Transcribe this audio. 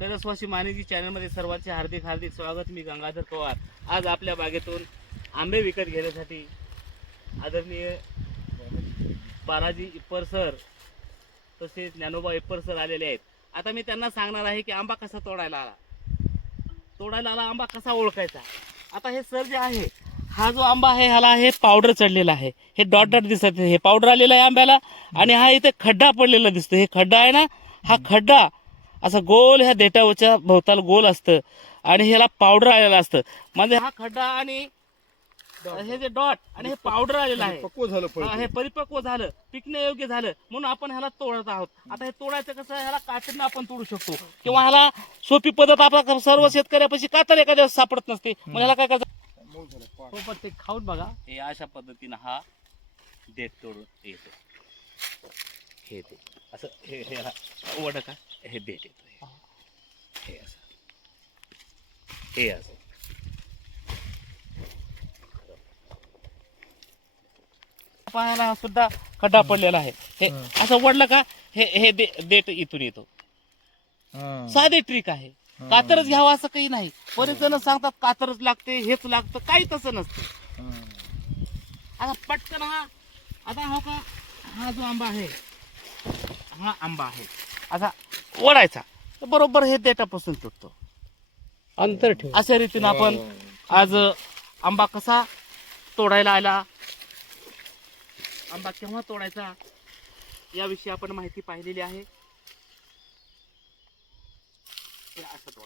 करसवासी मानेजी चॅनलमध्ये सर्वांचे हार्दिक हार्दिक स्वागत. मी गंगाधर पवार. आज आपल्या बागेतून आंबे विकत घेण्यासाठी आदरणीय बालाजी इप्पर सर तसेच ज्ञानोबा इप्पर सर आलेले आहेत. आता मी त्यांना सांगणार आहे की आंबा कसा तोडायला आला. तोडायला आला आंबा कसा ओळखायचा? आता हे सर जे आहे हा जो आंबा आहे ह्याला हे पावडर चढलेला आहे. हे डॉट डॉट दिसत आहे. हे पावडर आलेलं आहे आंब्याला आणि हा इथे खड्डा पडलेला दिसतो हे खड्डा आहे ना? हा खड्डा असा गोल ह्या देठावरच्या भोवताल गोल असतं. आणि ह्याला पावडर आलेलं असतं. म्हणजे हा खड्डा आणि हे जे डॉट आणि हे पावडर आलेलं आहे. पक्व झालं हा, हे परिपक्व झालं. पिकण्यायोग्य झालं. म्हणून आपण ह्याला तोडत आहोत. आता हे तोडायचं कसं ह्याला कातडीनं आपण तोडू शकतो. किंवा ह्याला सोपी पद्धत आपल्या सर्व शेतकऱ्यापाशी कातर एखाद्या वेळेस सापडत नसते. मग ह्याला काय करायचं पान. हो पण ते खाऊन बघा. हे अशा पद्धतीनं हा देठ तोडून येतो. हे ते असं हे हे हा. वड का? हे देठ येतो हे. असं. हे असं. पायाला सुद्धा खड्डा पडलेला आहे. हे असं वडलं का? हे हे दे- देठ इथून येतो. हा. साधे ट्रिक आहे. कातरच घ्यावं असं काही नाही. बरेच जण सांगतात कातरच लागते हेच लागतं काही तसं नसतं. हा. आता पटकन हा. आता हा का हा जो आंबा आहे हा आंबा आहे. असा ओढायचा तर बरोबर हे देठापासून तुटतो. अंतर ठेव. अशा रीतीनं आपण आज आंबा कसा तोडायला आला? आंबा केव्हा तोडायचा? याविषयी आपण माहिती पाहिलेली आहे. हे असं तोडायचं